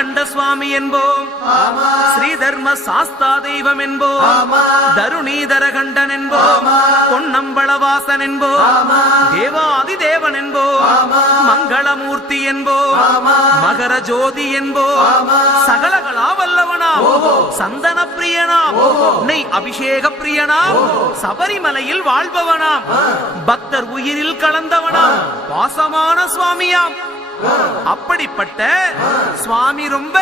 கண்ட சுவாமி என்போம், ஸ்ரீதர்ம சாஸ்தா தெய்வம் என்போம், தருணீதர கண்டன் என்போம், பொன்னம்பளவாசன் என்போம், தேவாதி தேவன் என்போம், மங்களமூர்த்தி என்போம், மகர ஜோதி என்போம், சகலகலா வல்லவனாம், சந்தன பிரியனாம், நெய் அபிஷேக பிரியனாம், சபரிமலையில் வாழ்பவனாம், பக்தர் உயிரில் கலந்தவனாம், பாசமான சுவாமியாம். அப்படிப்பட்ட சுவாமி ரொம்ப